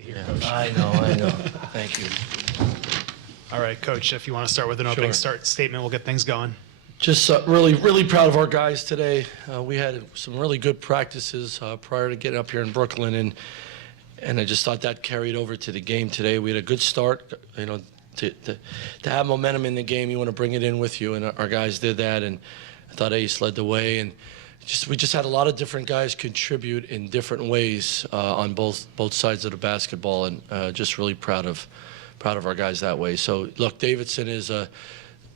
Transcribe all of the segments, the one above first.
Here, Yeah, Coach. I know. Thank you. All right, Coach, if you want to start with an opening statement, we'll get things going. Just really proud of our guys today. We had some really good practices prior to getting up here in Brooklyn, and I just thought that carried over to the game today. We had a good start. You know, to have momentum in the game, you want to bring it in with you, and our guys did that. And I thought Ace led the way, and we just had a lot of different guys contribute in different ways on both sides of the basketball, and just really proud of our guys that way. So look, Davidson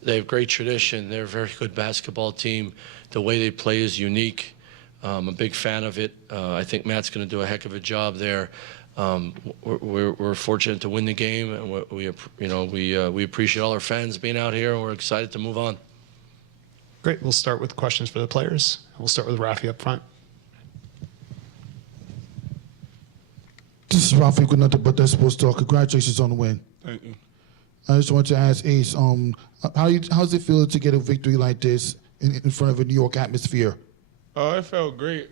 they have great tradition. They're a very good basketball team. The way they play is unique. I'm a big fan of it. I think Matt's going to do a heck of a job there. We're fortunate to win the game, and we appreciate all our fans being out here, and we're excited to move on. Great. We'll start with questions for the players. We'll start with Rafi up front. This is Rafi with nothing but that sports talk. Congratulations on the win. Thank you. I just wanted to ask Ace, how's it feel to get a victory like this in front of a New York atmosphere? It felt great.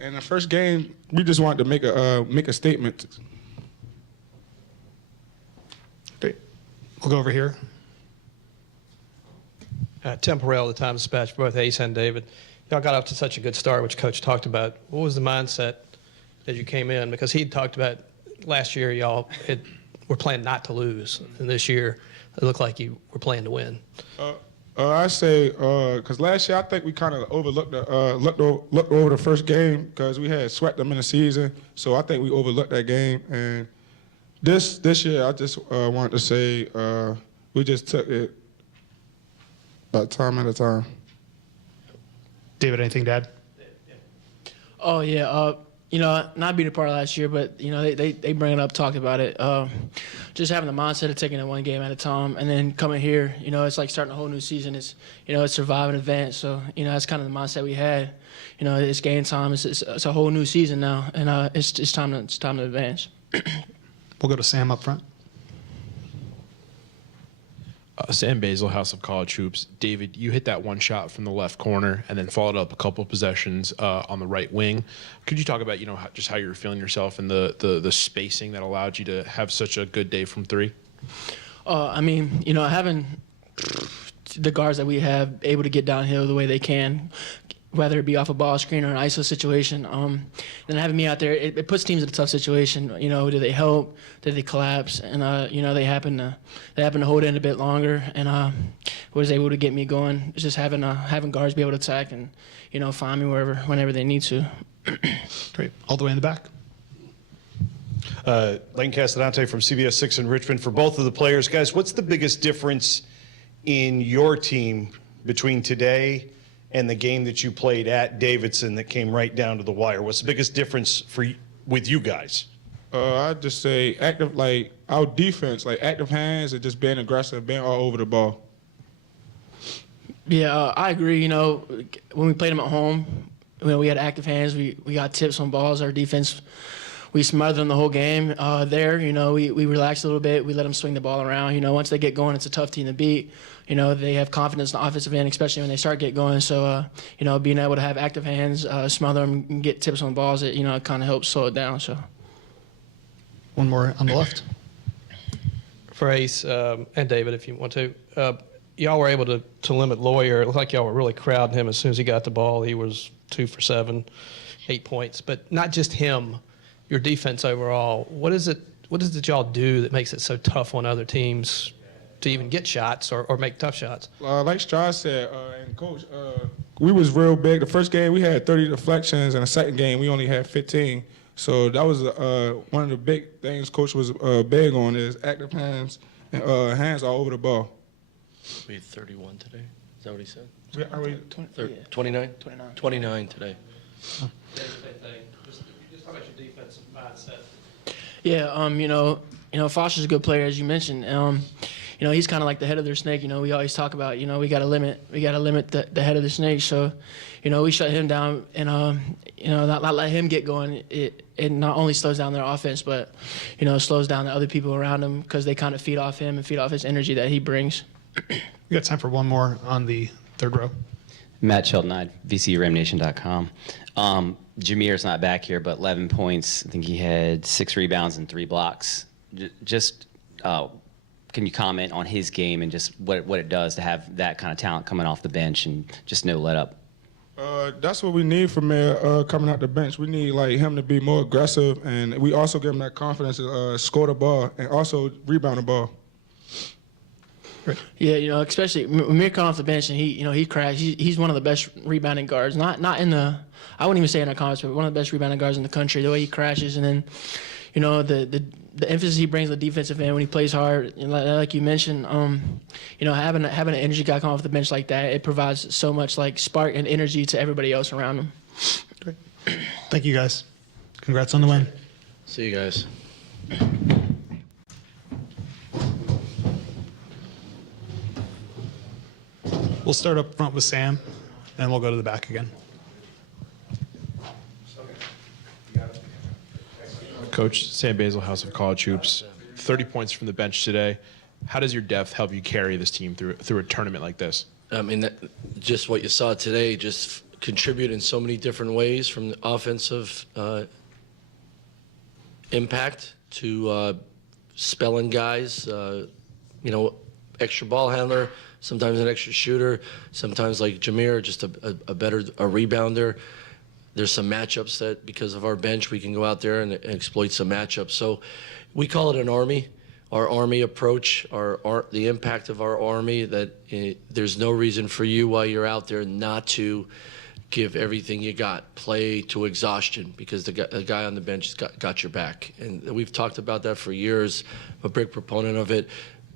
In the first game, we just wanted to make a statement. Great. We'll go over here. Tim Perrell, the Times-Dispatch, for both Ace and David. Y'all got off to such a good start, which Coach talked about. What was the mindset as you came in? Because he talked about last year y'all were playing not to lose, and this year it looked like you were playing to win. I say because last year I think we kind of overlooked looked over the first game because we had swept them in the season. So I think we overlooked that game. And this year I just wanted to say we just took it time at a time. David, anything to add? Oh, yeah. Not being a part of last year, but, they bring it up, talked about it. Just having the mindset of taking it one game at a time and then coming here, it's like starting a whole new season. It's survive and advance. So, that's kind of the mindset we had. It's game time. It's a whole new season now, and it's time to advance. We'll go to Sam up front. Sam Basil, House of College Hoops. David, you hit that one shot from the left corner and then followed up a couple of possessions on the right wing. Could you talk about, just how you were feeling yourself and the spacing that allowed you to have such a good day from three? Having the guards that we have able to get downhill the way they can, whether it be off a ball screen or an ISO situation, then having me out there, it puts teams in a tough situation. Do they help? Did they collapse? And they happen to hold in a bit longer, and was able to get me going. It's just having guards be able to attack and find me whenever they need to. Great. All the way in the back. Lane Castellante from CBS 6 in Richmond. For both of the players, guys, what's the biggest difference in your team between today and the game that you played at Davidson that came right down to the wire? What's the biggest difference with you guys? I'd just say our defense, active hands and just being aggressive, being all over the ball. Yeah, I agree. When we played them at home, we had active hands. We got tips on balls. Our defense, we smothered them the whole game. We relaxed a little bit. We let them swing the ball around. Once they get going, it's a tough team to beat. They have confidence in the offensive end, especially when they start get going. So, being able to have active hands, smother them, and get tips on balls, it kind of helps slow it down. So, one more on the left. For Ace and David, if you want to, y'all were able to limit Lawyer. It looked like y'all were really crowding him as soon as he got the ball. He was 2 for 7, 8 points. But not just him, your defense overall. What is it y'all do that makes it so tough on other teams to even get shots or make tough shots? Like Strauss said, and Coach, we was real big. The first game we had 30 deflections, and the second game we only had 15. So that was one of the big things Coach was big on is active hands and hands all over the ball. We had 31 today. Is that what he said? Are we 29? 29 today. Same thing. Just talk about your defensive mindset. Yeah, Foster's a good player, as you mentioned. He's kind of like the head of their snake. We always talk about, we got to limit the head of the snake. So, we shut him down and, not let him get going. It not only slows down their offense, but, slows down the other people around him because they kind of feed off him and feed off his energy that he brings. We got time for one more on the third row. Matt Shelton, VCU, RamNation.com. Jameer's not back here, but 11 points. I think he had 6 rebounds and 3 blocks. Just can you comment on his game and just what it does to have that kind of talent coming off the bench and just no let up? That's what we need from there coming out the bench. We need like him to be more aggressive, and we also give him that confidence to score the ball and also rebound the ball. Yeah, especially when we're coming off the bench and he crashed. He's one of the best rebounding guards. Not in the, I wouldn't even say in our conference, but one of the best rebounding guards in the country. The way he crashes, and then, the emphasis he brings on the defensive end when he plays hard. Like you mentioned, having an energy guy come off the bench like that, it provides so much like spark and energy to everybody else around him. Great. Thank you, guys. Congrats on the win. See you guys. We'll start up front with Sam, and we'll go to the back again. Coach, Sam Basil, House of College Hoops, 30 points from the bench today. How does your depth help you carry this team through a tournament like this? I mean, just what you saw today, just contribute in so many different ways, from the offensive impact to spelling guys, extra ball handler, sometimes an extra shooter, sometimes like Jameer, just a better rebounder. There's some matchups that, because of our bench, we can go out there and exploit some matchups. So we call it an army, our army approach, the impact of our army, that there's no reason for you while you're out there not to give everything you got, play to exhaustion, because the guy on the bench has got your back. And we've talked about that for years. I'm a big proponent of it.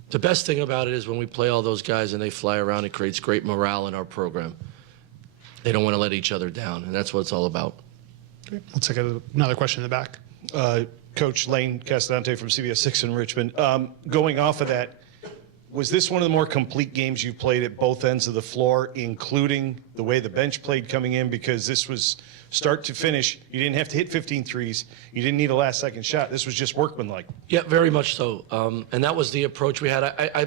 The best thing about it is when we play all those guys and they fly around, it creates great morale in our program. They don't want to let each other down, and that's what it's all about. We'll take another question in the back. Coach Lane Castellante from CBS 6 in Richmond. Going off of that, was this one of the more complete games you played at both ends of the floor, including the way the bench played coming in? Because this was start to finish. You didn't have to hit 15 threes. You didn't need a last-second shot. This was just workmanlike. Yeah, very much so. And that was the approach we had.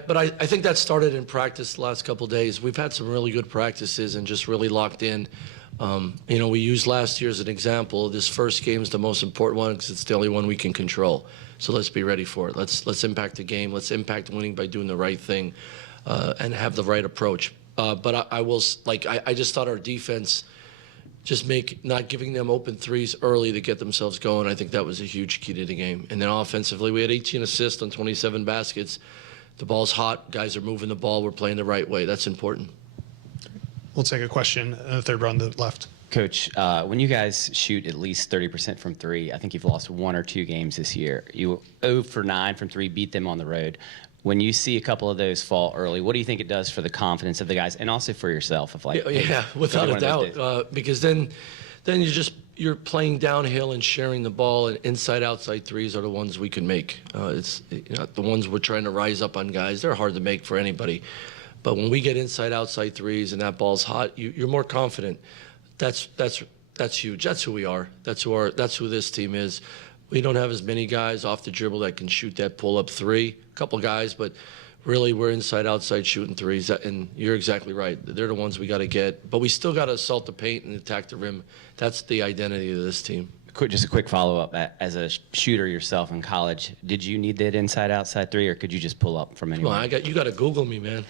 But I think that started in practice the last couple of days. We've had some really good practices and just really locked in. We used last year as an example. This first game is the most important one because it's the only one we can control. So let's be ready for it. Let's impact the game. Let's impact winning by doing the right thing and have the right approach. But I just thought our defense, not giving them open threes early to get themselves going, I think that was a huge key to the game. And then offensively, we had 18 assists on 27 baskets. The ball's hot. Guys are moving the ball. We're playing the right way. That's important. We'll take a question in the third row on the left. Coach, when you guys shoot at least 30% from 3, I think you've lost 1 or 2 games this year. You 0 for 9 from 3, beat them on the road. When you see a couple of those fall early, what do you think it does for the confidence of the guys and also for yourself? Without a doubt, because then you're playing downhill and sharing the ball, and inside-outside threes are the ones we can make. It's the ones we're trying to rise up on guys. They're hard to make for anybody. But when we get inside-outside threes and that ball's hot, you're more confident. That's huge. That's who we are. That's who this team is. We don't have as many guys off the dribble that can shoot that pull-up 3. A couple guys, but really we're inside-outside shooting threes. And you're exactly right. They're the ones we got to get. But we still got to assault the paint and attack the rim. That's the identity of this team. Just a quick follow-up. As a shooter yourself in college, did you need that inside-outside 3, or could you just pull up from anywhere? Come on, you got to Google me, man.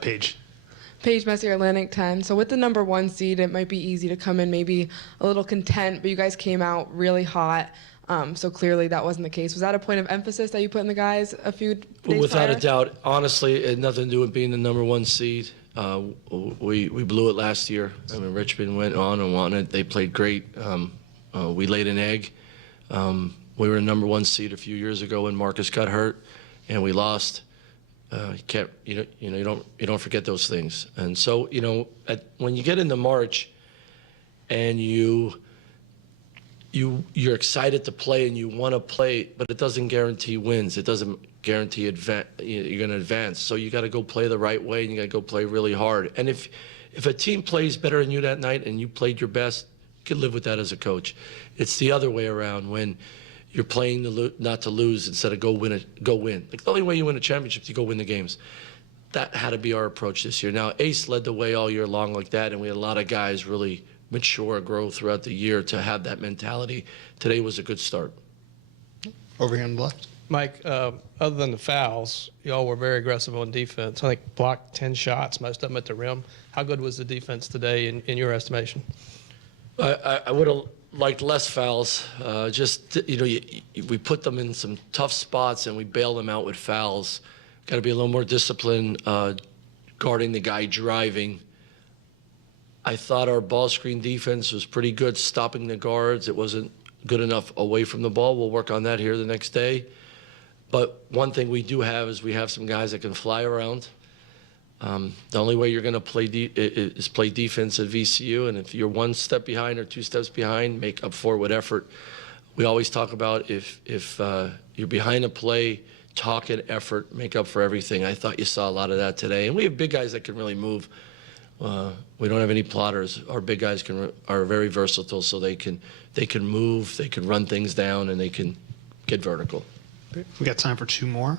Paige. Paige Messier, Atlantic 10. So with the number 1 seed, it might be easy to come in maybe a little content, but you guys came out really hot. So clearly that wasn't the case. Was that a point of emphasis that you put in the guys a few days Without prior? a doubt. Honestly, it had nothing to do with being the number 1 seed. We blew it last year. I mean, Richmond went on and won it. They played great. We laid an egg. We were a number 1 seed a few years ago when Marcus got hurt, and we lost. You don't forget those things. And so when you get into March, and you're excited to play and you want to play, but it doesn't guarantee wins. It doesn't guarantee you're going to advance. So you got to go play the right way, and you got to go play really hard. And if a team plays better than you that night and you played your best, you can live with that as a coach. It's the other way around when you're playing not to lose instead of go win. Like the only way you win a championship is you go win the games. That had to be our approach this year. Now, Ace led the way all year long like that, and we had a lot of guys really mature, grow throughout the year to have that mentality. Today was a good start. Over here on the left. Mike, other than the fouls, y'all were very aggressive on defense. I think blocked 10 shots, most of them at the rim. How good was the defense today in your estimation? I would have liked less fouls. We put them in some tough spots and we bail them out with fouls. Got to be a little more disciplined guarding the guy driving. I thought our ball screen defense was pretty good stopping the guards. It wasn't good enough away from the ball. We'll work on that here the next day. But one thing we do have is we have some guys that can fly around. The only way you're going to play is play defense at VCU, and if you're one step behind or two steps behind, make up for it with effort. We always talk about if you're behind a play, talk and effort, make up for everything. I thought you saw a lot of that today, and we have big guys that can really move. We don't have any plotters. Our big guys are very versatile, so they can move, they can run things down, and they can get vertical. We got time for two more.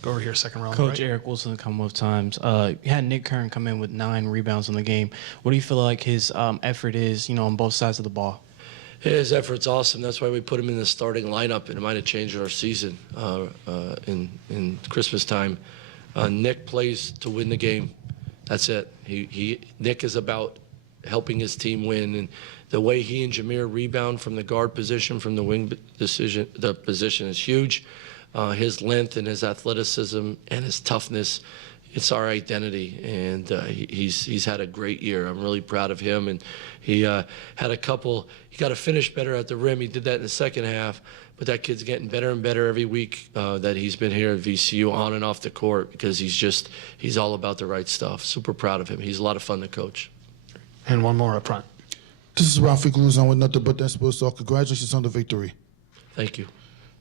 Go over here, second row. on the Coach right. Eric Wilson come both times. You had Nick Kern come in with 9 rebounds in the game. What do you feel like his effort is, on both sides of the ball? His effort's awesome. That's why we put him in the starting lineup, and it might have changed our season in Christmas time. Nick plays to win the game. That's it. Nick is about helping his team win, and the way he and Jameer rebound from the guard position, from the wing the position is huge. His length and his athleticism and his toughness, it's our identity, and he's had a great year. I'm really proud of him, and he had he got to finish better at the rim. He did that in the second half, but that kid's getting better and better every week that he's been here at VCU on and off the court, because he's all about the right stuff. Super proud of him. He's a lot of fun to coach. And one more up front. This is Ralphie Gluzon with nothing but that sports talk. Congratulations on the victory. Thank you.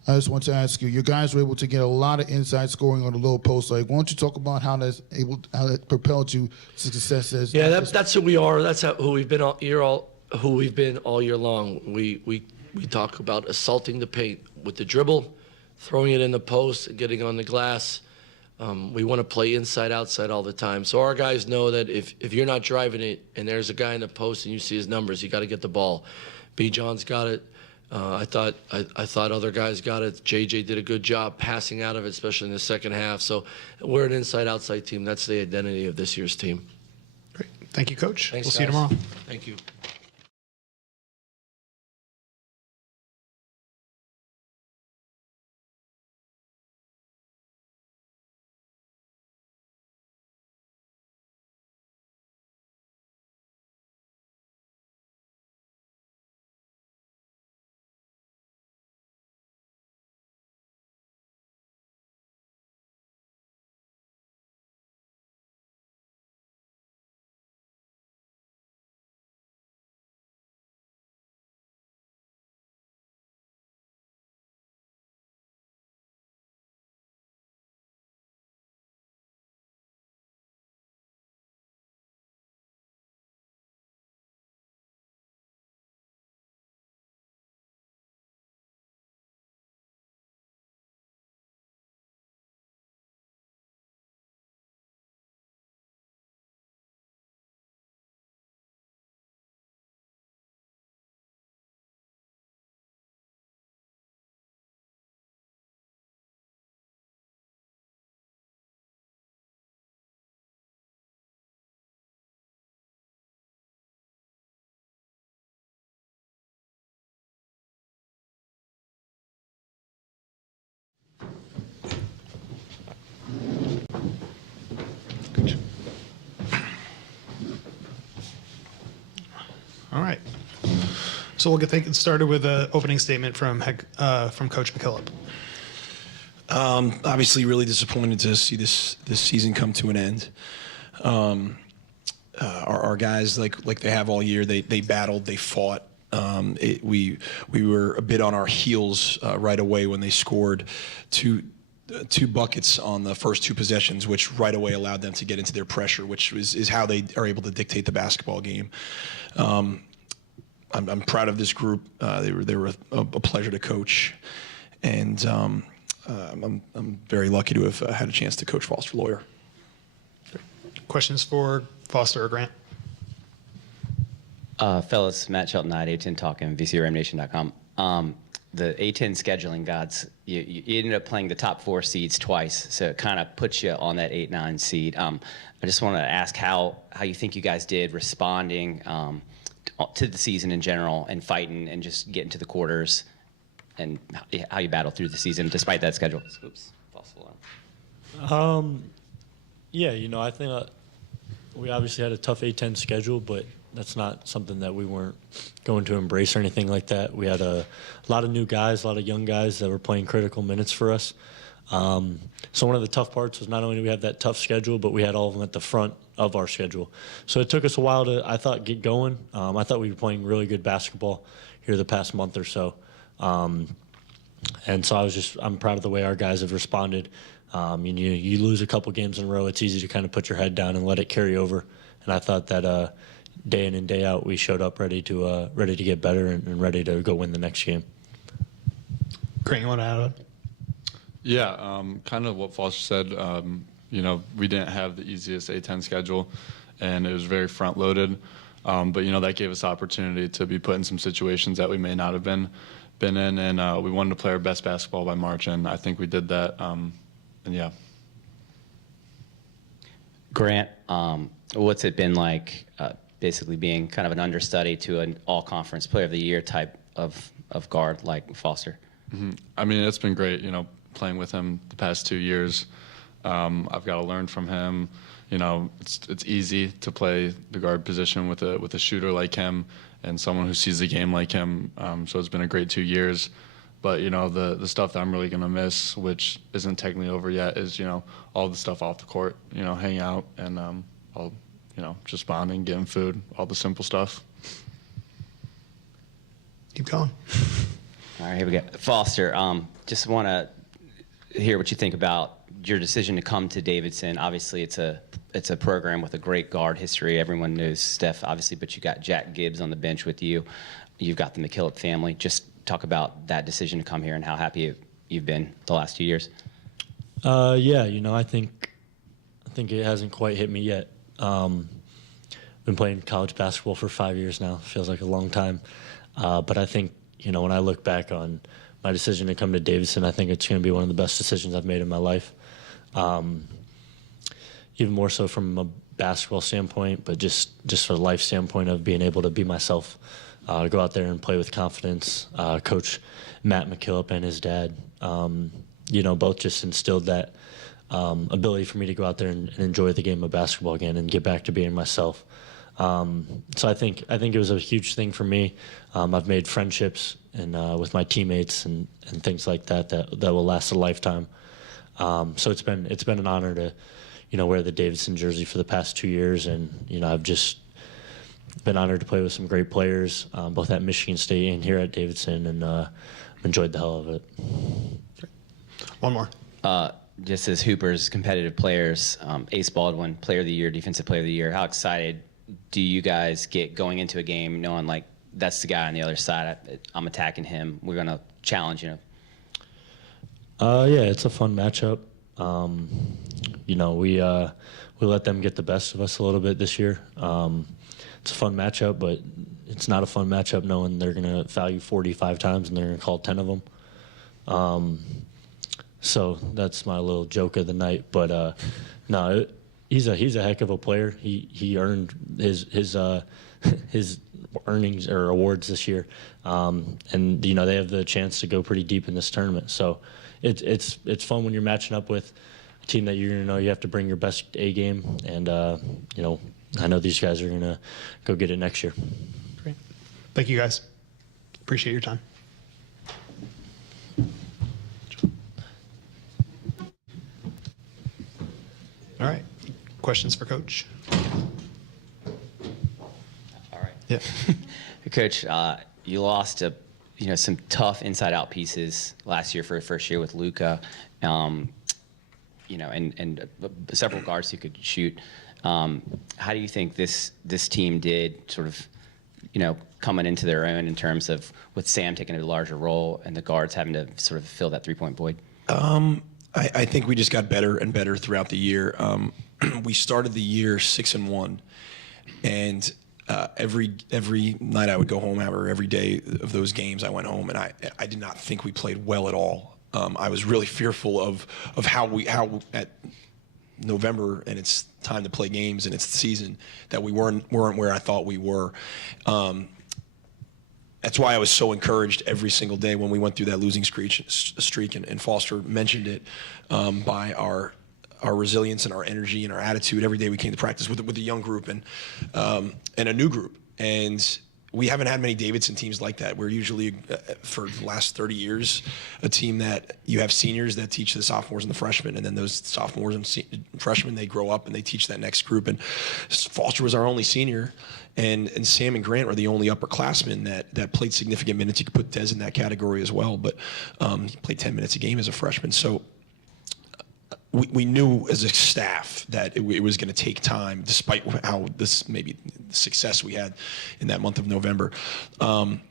I just want to ask you, your guys were able to get a lot of inside scoring on the low post. Like, why don't you talk about how that propelled you to success as? Yeah, that's who we are. That's who we've been all year long. We talk about assaulting the paint with the dribble, throwing it in the post, and getting on the glass. We want to play inside, outside all the time. So our guys know that if you're not driving it and there's a guy in the post and you see his numbers, you got to get the ball. B. John's got it. I thought other guys got it. JJ did a good job passing out of it, especially in the second half. So we're an inside-outside team. That's the identity of this year's team. Great. Thank you, Coach. Thanks, We'll see you guys. tomorrow. Thank you. All right. So we'll get things started with an opening statement from Coach McKillop. Obviously, really disappointed to see this season come to an end. Our guys, like they have all year, they battled, they fought. We were a bit on our heels right away when they scored two buckets on the first 2 possessions, which right away allowed them to get into their pressure, which is how they are able to dictate the basketball game. I'm proud of this group. They were a pleasure to coach, and I'm very lucky to have had a chance to coach Foster Loyer. Questions for Foster or Grant? Fellas, Matt Shelton, A10 Talking, VCURamNation.com. The A10 scheduling gods, you ended up playing the top 4 seeds twice, so it kind of puts you on that 8-9 seed. I just want to ask how you think you guys did responding to the season in general and fighting and just getting to the quarters, and how you battled through the season despite that schedule. Oops, false alarm. Yeah, I think we obviously had a tough A10 schedule, but that's not something that we weren't going to embrace or anything like that. We had a lot of new guys, a lot of young guys that were playing critical minutes for us. So one of the tough parts was not only do we have that tough schedule, but we had all of them at the front of our schedule. So it took us a while to, I thought, get going. I thought we were playing really good basketball here the past month or so. And so I'm proud of the way our guys have responded. You lose a couple games in a row, it's easy to kind of put your head down and let it carry over. And I thought that day in and day out, we showed up ready to get better and ready to go win the next game. Grant, you want to add on? Yeah, kind of what Foster said. We didn't have the easiest A10 schedule, and it was very front-loaded. But that gave us opportunity to be put in some situations that we may not have been in, and we wanted to play our best basketball by March, and I think we did that. And yeah. Grant, what's it been like basically being kind of an understudy to an all-conference player of the year type of guard like Foster? Mm-hmm. I mean, it's been great, playing with him the past 2 years. I've got to learn from him. It's easy to play the guard position with a shooter like him and someone who sees the game like him. So it's been a great 2 years. But, the stuff that I'm really going to miss, which isn't technically over yet, is, all the stuff off the court, hang out and all, just bonding, getting food, all the simple stuff. Keep going. All right, here we go. Foster, just want to hear what you think about your decision to come to Davidson. Obviously, it's a program with a great guard history. Everyone knows Steph, obviously, but you got Jack Gibbs on the bench with you. You've got the McKillop family. Just talk about that decision to come here and how happy you've been the last 2 years. Yeah, I think it hasn't quite hit me yet. Been playing college basketball for 5 years now. Feels like a long time. But I think, when I look back on my decision to come to Davidson, I think it's going to be one of the best decisions I've made in my life. Even more so from a basketball standpoint, but just for a life standpoint of being able to be myself, go out there and play with confidence. Coach Matt McKillop and his dad, both just instilled that ability for me to go out there and enjoy the game of basketball again and get back to being myself. So I think it was a huge thing for me. I've made friendships and with my teammates and things like that will last a lifetime. So it's been an honor to wear the Davidson jersey for the past 2 years, and I've just been honored to play with some great players, both at Michigan State and here at Davidson, and enjoyed the hell of it. One more. Just as Hooper's competitive players, Ace Baldwin, Player of the Year, Defensive Player of the Year, how excited do you guys get going into a game knowing like that's the guy on the other side, I'm attacking him, we're going to challenge him? Yeah, it's a fun matchup. We let them get the best of us a little bit this year. It's a fun matchup, but it's not a fun matchup knowing they're going to foul you 45 times and they're going to call 10 of them. So that's my little joke of the night. But no, he's a heck of a player. He earned his earnings or awards this year, and they have the chance to go pretty deep in this tournament. So it's fun when you're matching up with a team that you're gonna know you have to bring your best A game, and I know these guys are gonna go get it next year. Great. Thank you, guys. Appreciate your time. All right. Questions for Coach? All right. Yeah. Coach, you lost some tough inside-out pieces last year for your first year with Luka, and several guards who could shoot. How do you think this team did sort of, coming into their own in terms of with Sam taking a larger role and the guards having to sort of fill that three-point void? I think we just got better and better throughout the year. We started the year 6-1, and every night I would go home, or every day of those games I went home, and I did not think we played well at all. I was really fearful of how at November, and it's time to play games, and it's the season, that we weren't where I thought we were. That's why I was so encouraged every single day when we went through that losing streak, and Foster mentioned it, by our resilience and our energy and our attitude every day we came to practice with a young group and a new group. And we haven't had many Davidson teams like that. We're usually, for the last 30 years, a team that you have seniors that teach the sophomores and the freshmen, and then those sophomores and freshmen, they grow up and they teach that next group. And Foster was our only senior, and Sam and Grant were the only upperclassmen that played significant minutes. You could put Des in that category as well, but he played 10 minutes a game as a freshman. So we knew as a staff that it was going to take time, despite how maybe the success we had in that month of November. And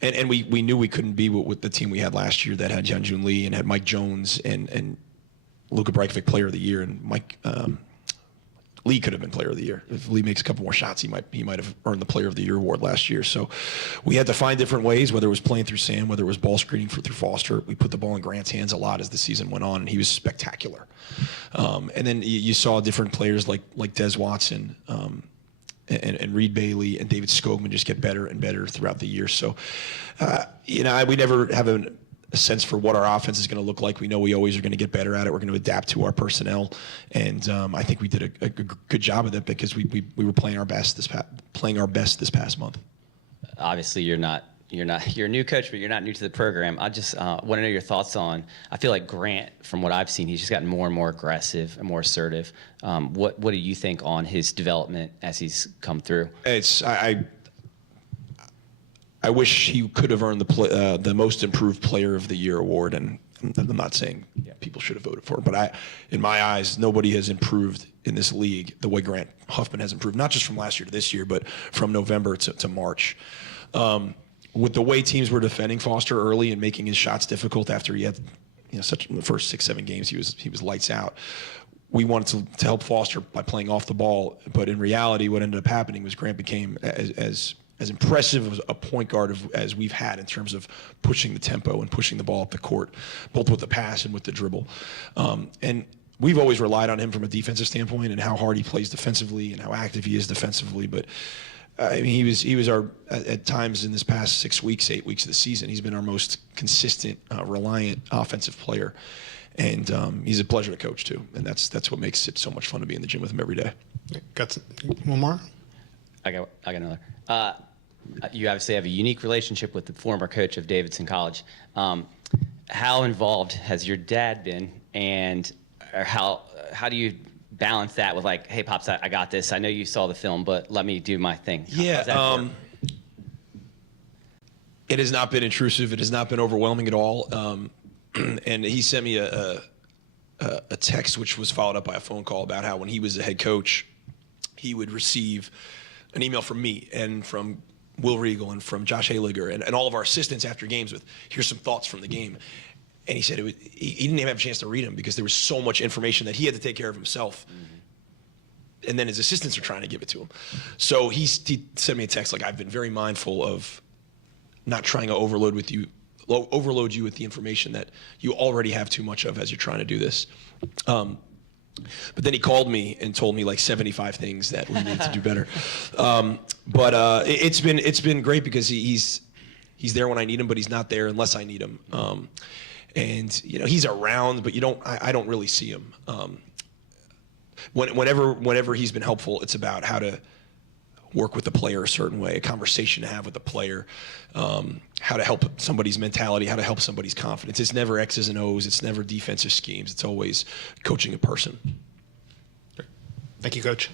we knew we couldn't be with the team we had last year that had Hyunjun Lee and had Mike Jones and Luka Brajkovic Player of the Year, and Mike Lee could have been Player of the Year. If Lee makes a couple more shots, he might have earned the Player of the Year award last year. So we had to find different ways, whether it was playing through Sam, whether it was ball screening through Foster. We put the ball in Grant's hands a lot as the season went on, and he was spectacular. And then you saw different players like Des Watson and Reed Bailey and David Skogman just get better and better throughout the year. So, we never have a sense for what our offense is going to look like. We know we always are going to get better at it. We're going to adapt to our personnel, and I think we did a good job of that because we were playing our best this past month. Obviously, you're a new coach, but you're not new to the program. I just want to know your thoughts on. I feel like Grant, from what I've seen, he's just gotten more and more aggressive and more assertive. What do you think on his development as he's come through? I wish he could have earned the Most Improved Player of the Year award, and I'm not saying people should have voted for it, but in my eyes, nobody has improved in this league the way Grant Huffman has improved, not just from last year to this year, but from November to March. With the way teams were defending Foster early and making his shots difficult after he had such the first 6-7 games he was lights out. We wanted to help Foster by playing off the ball, but in reality, what ended up happening was Grant became as impressive a point guard as we've had in terms of pushing the tempo and pushing the ball up the court, both with the pass and with the dribble. And we've always relied on him from a defensive standpoint and how hard he plays defensively and how active he is defensively. But I mean, he was our at times in this past 8 weeks of the season, he's been our most consistent, reliant offensive player. And he's a pleasure to coach too, and that's what makes it so much fun to be in the gym with him every day. Got one more? I got another. You obviously have a unique relationship with the former coach of Davidson College. How involved has your dad been, and how do you balance that with like, hey, Pops, I got this. I know you saw the film, but let me do my thing. Yeah. It has not been intrusive. It has not been overwhelming at all. And he sent me a text, which was followed up by a phone call, about how when he was the head coach, he would receive an email from me and from Will Regal and from Josh Haliger and all of our assistants after games with, here's some thoughts from the game. And he said he didn't even have a chance to read them because there was so much information that he had to take care of himself. Mm-hmm. And then his assistants are trying to give it to him. So he sent me a text like, I've been very mindful of not trying to overload you with the information that you already have too much of as you're trying to do this. But then he called me and told me like 75 things that we need to do better. But it's been great because he's there when I need him, but he's not there unless I need him. And he's around, but I don't really see him. Whenever he's been helpful, it's about how to work with the player a certain way, a conversation to have with the player, how to help somebody's mentality, how to help somebody's confidence. It's never X's and O's. It's never defensive schemes. It's always coaching a person. Thank you, Coach.